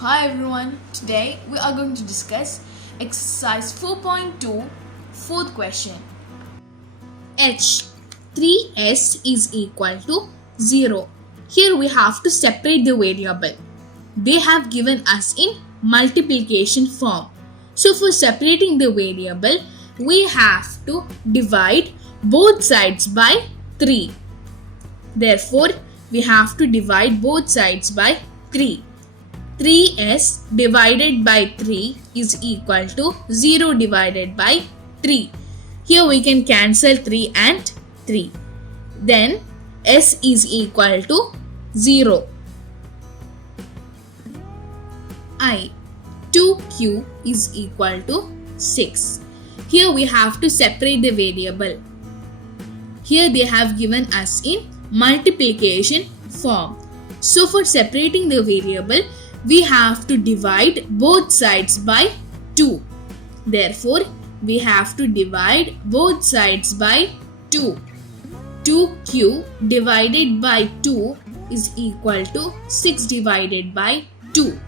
Hi everyone, today we are going to discuss exercise 4.2, fourth question. H 3s is equal to 0. Here we have to separate the variable. They have given us in multiplication form. So for separating the variable, we have to divide both sides by 3. Therefore, we have to divide both sides by 3. 3s divided by 3 is equal to 0 divided by 3. Here we can cancel 3 and 3. Then s is equal to 0. I 2q is equal to 6. Here we have to separate the variable. Here they have given us in multiplication form. So for separating the variable, we have to divide both sides by 2. Therefore, we have to divide both sides by 2. 2q divided by 2 is equal to 6 divided by 2.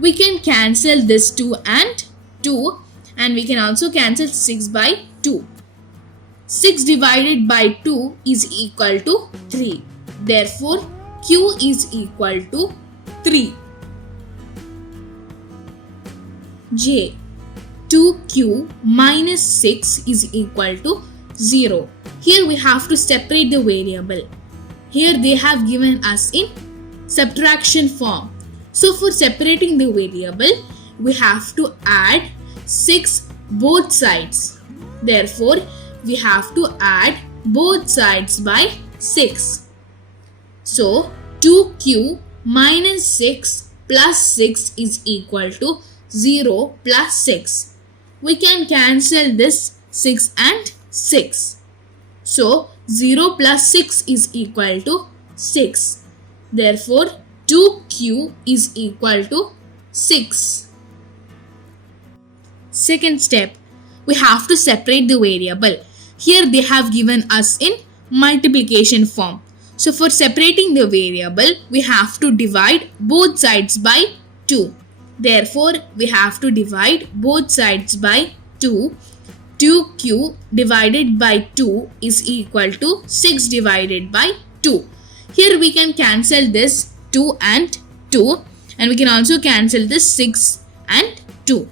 We can cancel this 2 and 2, and we can also cancel 6 by 2. 6 divided by 2 is equal to 3. Therefore, q is equal to 3. J 2q minus 6 is equal to 0. Here we have to separate the variable. Here they have given us in subtraction form. So for separating the variable, we have to add 6 both sides. Therefore, we have to add both sides by 6. So 2q minus 6 plus 6 is equal to 0 plus 6. We can cancel this 6 and 6. So 0 plus 6 is equal to 6. Therefore 2q is equal to 6. Second step, we have to separate the variable. Here they have given us in multiplication form. So for separating the variable, we have to divide both sides by 2. Therefore, we have to divide both sides by 2. 2q divided by 2 is equal to 6 divided by 2. Here we can cancel this 2 and 2, and we can also cancel this 6 and 2.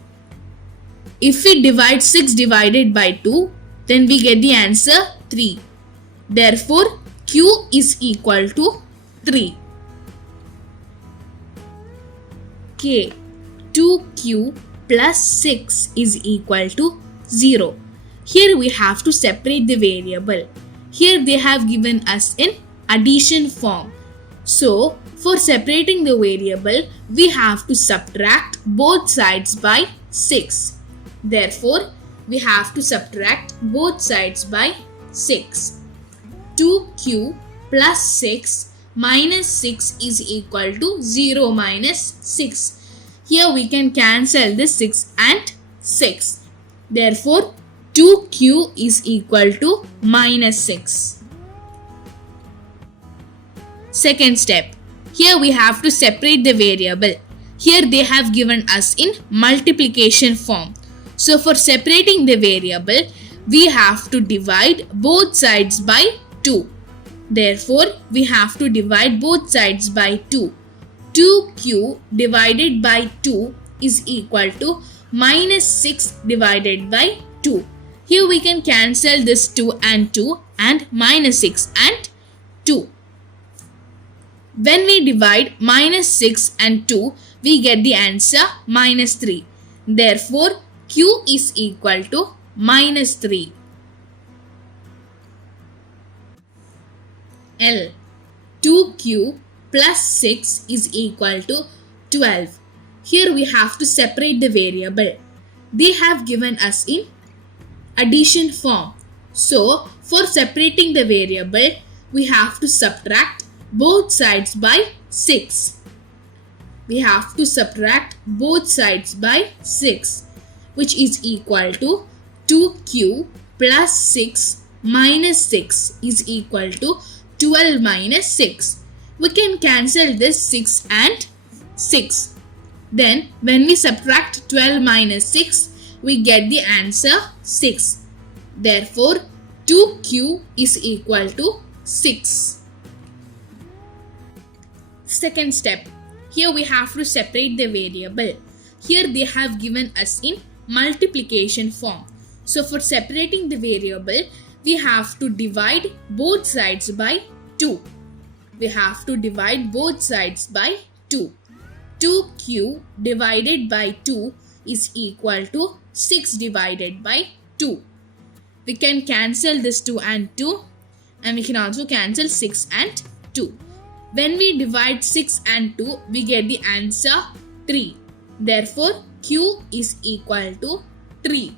If we divide 6 divided by 2, then we get the answer 3. Therefore, q is equal to 3. K 2q plus 6 is equal to 0. Here we have to separate the variable. Here they have given us in addition form. So for separating the variable, we have to subtract both sides by 6. Therefore, we have to subtract both sides by 6. 2q plus 6 minus 6 is equal to 0 minus 6. Here we can cancel this 6 and 6. Therefore, 2q is equal to minus 6. Second step. Here we have to separate the variable. Here they have given us in multiplication form. So for separating the variable, we have to divide both sides by 2. Therefore, we have to divide both sides by 2. 2q divided by 2 is equal to minus 6 divided by 2. Here we can cancel this 2 and 2 and minus 6 and 2. When we divide minus 6 and 2, we get the answer minus 3. Therefore, q is equal to minus 3. L 2q plus 6 is equal to 12. Here we have to separate the variable. They have given us in addition form. So for separating the variable, we have to subtract both sides by 6. We have to subtract both sides by 6, which is equal to 2q plus 6 minus 6 is equal to 12 minus 6. We can cancel this 6 and 6. Then when we subtract 12 minus 6, we get the answer 6. Therefore, 2q is equal to 6. Second step. Here we have to separate the variable. Here they have given us in multiplication form. So for separating the variable, we have to divide both sides by 2. We have to divide both sides by 2. 2q divided by 2 is equal to 6 divided by 2. We can cancel this 2 and 2, and we can also cancel 6 and 2. When we divide 6 and 2, we get the answer 3. Therefore, q is equal to 3.